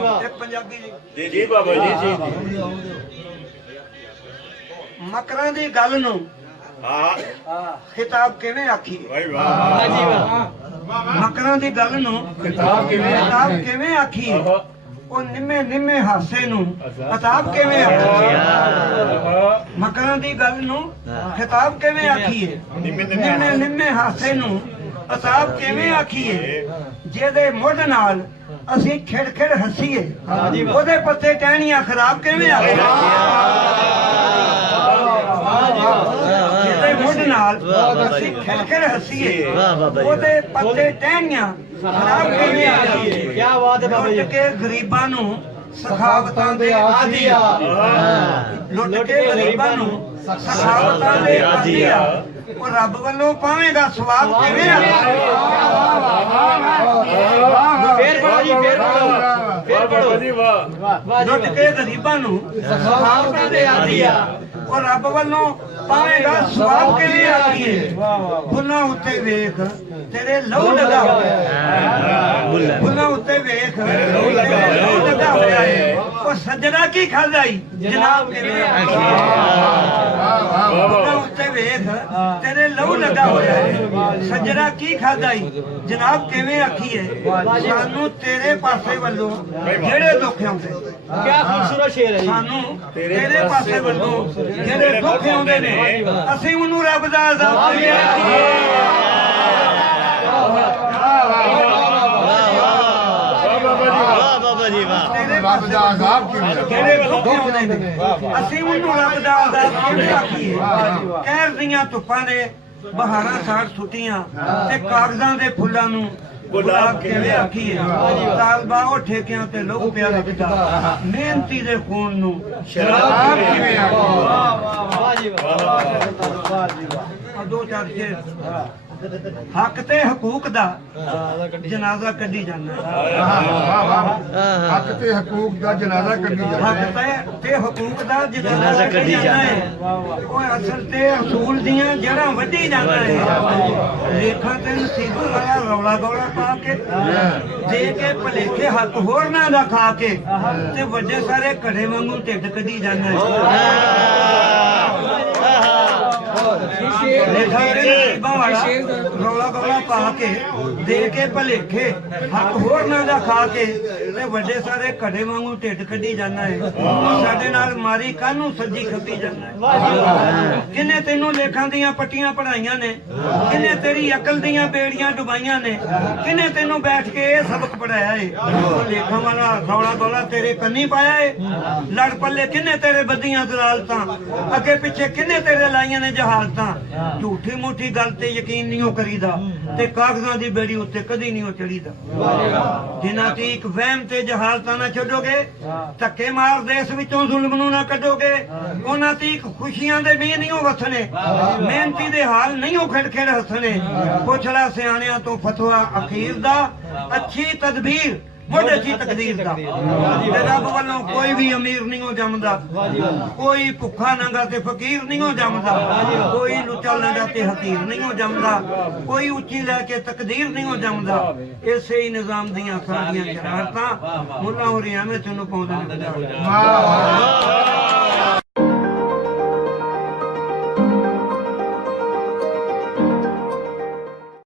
पंजाबी जी जी बाबा जी जी मकरां दी गल नूं हाँ खिताब किवें आखीए भाई वाह मकरां दी गल नूं खिताब किवें आखीए ਉਹ ਨਿੰਮੇ ਨਿੰਮੇ ਹਾਸੇ ਨੂੰ ਖਿਤਾਬ ਕਿਵੇਂ ਆਖੀਏ ਮਕਰਾਂ ਦੀ ਗੱਲ ਨੂੰ ਖਿਤਾਬ ਕਿਵੇਂ ਆਖੀਏ ਨਿੰਮੇ ਨਿੰਮੇ ਹਾਸੇ ਨੂੰ ਖਿਤਾਬ ਕਿਵੇਂ ਆਖੀਏ ਜਿਹਦੇ ਮੁੱਢ ਨਾਲ ਅਸੀਂ ਖਿੜ ਖਿੜ ਹੱਸੀਏ ਉਹਦੇ ਪੱਤੇ ਟਹਿਣੀਆਂ ਖਰਾਬ ਕਿਵੇਂ ਆਖੀਏ ਜਿਹਦੇ ਮੁੱਢ ਨਾਲ ਅਸੀਂ ਖਿੜ ਖਿੜ ਹੱਸੀਏ ਉਹਦੇ ਪੱਤੇ ਟਹਿਣੀਆਂ ਖਰਾਬ ਕਿਵੇਂ ਆਖੀਏ ਕੀ ਬਾਤ ਹੈ ਬਾਬਾ ਜੀ ਕਿ ਗਰੀਬਾਂ ਨੂੰ ਸਖਾਵਤਾਂ ਦੇ ਆਦੀ ਆ ਲੁੱਟ ਕੇ ਗਰੀਬਾਂ ਨੂੰ ਸਖਾਵਤਾਂ ਦੇ ਆਦੀ ਆ ਉਹ ਰੱਬ ਵੱਲੋਂ ਪਾਵੇਂਗਾ ਸਵਾਬ ਕਿਵੇਂ ਆ ਫੇਰ ਪੜੋ ਜੀ ਫੇਰ ਪੜੋ ਜੀ ਵਾਹ ਲੁੱਟ ਕੇ ਗਰੀਬਾਂ ਨੂੰ ਸਖਾਵਤਾਂ ਦੇ ਆਦੀ ਆ ਉਹ ਰੱਬ ਵੱਲੋਂ ਪਾਵੇਂਗਾ ਸਵਾਬ ਕਿਵੇਂ ਆਖੀਏ ਫੁੱਲਾਂ ਉੱਤੇ ਵੇਖ ਤੇਰੇ ਲਹੂ ਲਗਾ ਹੋਇਆ ਫੁੱਲਾਂ ਉੱਤੇ ਵੇਖ ਲਹੂ ਲਗਾ ਹੋਇਆ ਏ ਉਹ ਸੱਜਣਾ ਕੀ ਖਾਂਦਾ ਈ ਜਨਾਬ ਕਿਵੇਂ ਆਖੀਏ ਫੁੱਲਾਂ ਉੱਤੇ ਵੇਖ ਤੇਰੇ ਲਹੂ ਲਗਾ ਹੋਇਆ ਏ ਸੱਜਣਾ ਕੀ ਖਾਂਦਾ ਈ ਜਨਾਬ ਕਿਵੇਂ ਆਖੀਏ ਸਾਨੂੰ ਤੇਰੇ ਪਾਸੇ ਵੱਲੋਂ ਜਿਹੜੇ ਦੁੱਖ ਆਉਂਦੇ ਕੀ ਖੂਬਸੂਰਤ ਸ਼ੇਰ ਹੈ ਸਾਨੂੰ ਤੇਰੇ ਪਾਸੇ ਵੱਲੋਂ ਜਿਹੜੇ ਦੁੱਖ ਆਉਂਦੇ ਨੇ ਅਸੀਂ ਉਹਨੂੰ ਰੱਬ ਦਾ ਅਜ਼ਾਬ ਕਿਵੇਂ ਆਖੀਏ ਅਸੀਂ ਉਹਨੂੰ ਰੱਬ ਦਾ ਅਜ਼ਾਬ ਕਿਵੇਂ ਆਖੀਏ ਕਹਿਰ ਦੀਆਂ ਧੁੱਪਾਂ ਨੇ ਬਹਾਰਾਂ ਸਾੜ ਸੁੱਟੀਆਂ ਤੇ ਕਾਗਜ਼ਾਂ ਦੇ ਫੁੱਲਾਂ ਨੂੰ ਗੁਲਾਬ ਕਿਵੇਂ ਆਖੀਏ ਤਾਲਬਾ ਉਹ ਠੇਕਿਆਂ ਤੇ ਲੋਕ ਪਿਆ ਲੱਗਦਾ ਮਿਹਨਤੀ ਦੇ ਖੂਨ ਨੂੰ ਸ਼ਰਾਬ ਕਿਵੇਂ ਆਖੀਏ ਵਾਹ ਜੀ ਵਾਹ ਦੋ ਚਾਰ ਸ਼ੇਰ ਹੱਕ ਤੇ ਹਕੂਕ ਦਾ ਜਨਾਜ਼ਾ ਕੱਢੀ ਜਾਂਦਾ ਹੱਕ ਤੇ ਹਕੂਕ ਦਾ ਜਨਾਜ਼ਾ ਕੱਢੀ ਜਾਂਦਾ ਹੱਕ ਤੇ ਹਕੂਕ ਦਾ ਜਨਾਜ਼ਾ ਕੱਢੀ ਜਾਂਦਾ ਹੈ ਉਹ ਅਸਲ ਤੇ ਅਸੂਲ ਦੀਆਂ ਜੜ੍ਹਾਂ ਵੱਢੀ ਜਾਂਦਾ ਹੈ ਲੇਖਾਂ ਤੇ ਨਸੀਬ ਵਾਲਾ ਰੌਲਾ ਗੌਲਾ ਪਾ ਕੇ ਦੇ ਕੇ ਭਲੇਖੇ ਹੱਕ ਹੋਰਨਾਂ ਦਾ ਖਾ ਕੇ ਤੇ ਵੱਡੇ ਸਾਰੇ ਘੜੇ ਵਾਂਗੂ ਢਿੱਡ ਕੱਢੀ ਜਾਂਦਾ ਹੈ ਰੌਲਾ ਗੌਲਾ ਪਾ ਕੇ ਦੇ ਕੇ ਭਲੇਖੇ ਹੱਕ ਹੋਰਨਾਂ ਦਾ ਖਾ ਕੇ ਤੇ ਵੱਡੇ ਸਾਰੇ ਘੜੇ ਵਾਂਗੂ ਢਿੱਡ ਕੱਢੀ ਜਾਂਦਾ ਹੈ ਸਾਡੇ ਨਾਲ ਮਾਰੀ ਕਾਹਨੂੰ ਸੱਜੀ ਖੱਪੀ ਜਾਂਦਾ ਹੈ ਕਿੰਨੇ ਤੈਨੂੰ ਲੇਖਾਂ ਦੀਆਂ ਪੱਟੀਆਂ ਪੜਾਈਆਂ ਨੇ ਕਿੰਨੇ ਤੇਰੀ ਅਕਲ ਦੀਆਂ ਬੇੜੀਆਂ ਡੁਬਾਈਆਂ ਨੇ ਕਿੰਨੇ ਤੈਨੂੰ ਬੈਠ ਕੇ ਇਹ ਸਬਕ ਪੜਾਇਆ ਏ ਉਹ ਲੇਖਾਂ ਵਾਲਾ ਰੌਲਾ ਗੌਲਾ ਤੇਰੇ ਕੰਨੀ ਪਾਇਆ ਏ ਲੜ ਪੱਲੇ ਕਿੰਨੇ ਤੇਰੇ ਬੱਦੀਆਂ ਦਲਾਲਤਾਂ ਅੱਗੇ ਪਿੱਛੇ ਕਿੰਨੇ ਤੇਰੇ ਲਾਈਆਂ ਨੇ ਜਹਾਲਤਾਂ ਝੂਠੀ ਮੂਠੀ ਗੱਲ ਤੇ ਯਕੀਨ ਨਹੀਂ ਉਹ ਕਰੀਦਾ ਤੇ ਕਾਗਜ਼ਾਂ ਦੀ ਬੇੜੀ ਉੱਤੇ ਕਦੀ ਨਹੀਂ ਉਹ ਚੜੀਦਾ ਜਿਨ੍ਹਾਂ ਤੇ ਇੱਕ ਵਹਿਮ ਤੇ ਜਹਾਲਤਾਂ ਨਾ ਛੱਡੋਗੇ ਧੱਕੇ ਮਾਰ ਦੇਸ਼ ਵਿੱਚੋਂ ਜ਼ੁਲਮ ਨੂੰ ਨਾ ਕੱਢੋਗੇ ਉਹਨਾਂ ਤੇ ਇੱਕ ਖੁਸ਼ੀਆਂ ਦੇ ਵੀ ਨਹੀਂ ਉਹ ਵਸਣੇ ਮਿਹਨਤੀ ਦੇ ਹਾਲ ਨਹੀਂ ਉਹ ਖਿੜ ਖਿੜ ਹੱਸਣੇ ਪੁੱਛ ਲੈ ਸਿਆਣਿਆਂ ਤੋਂ ਫਤਵਾ ਅਖੀਰ ਦਾ ਅੱਛੀ ਤਦਬੀਰ ਮੁੱਢ ਅੱਛੀ ਤਕਦੀਰ ਦਾ ਤੇ ਰੱਬ ਵੱਲੋਂ ਕੋਈ ਵੀ ਅਮੀਰ ਨਹੀਂ ਹੋ ਜੰਮਦਾ ਕੋਈ ਭੁੱਖਾ ਨੰਗਾ ਤੇ ਫਕੀਰ ਨਹੀਂ ਹੋ ਜੰਮਦਾ ਕੋਈ ਲੁੱਚਾ ਨੰਗਾ ਤੇ ਹਕੀਰ ਨਹੀਂ ਹੋ ਜੰਮਦਾ ਕੋਈ ਉੱਚੀ ਲੈ ਕੇ ਤਕਦੀਰ ਨਹੀਂ ਹੋ ਜੰਮਦਾ ਇਸੇ ਹੀ ਨਿਜ਼ਾਮ ਦੀਆਂ ਸਾਰੀਆਂ ਸ਼ਰਾਰਤਾਂ ਮੁੱਲਾ ਹੋਰੀਆਂ ਵਿੱਚ ਨੂੰ ਪਾਉਂਦੇ ਨੇ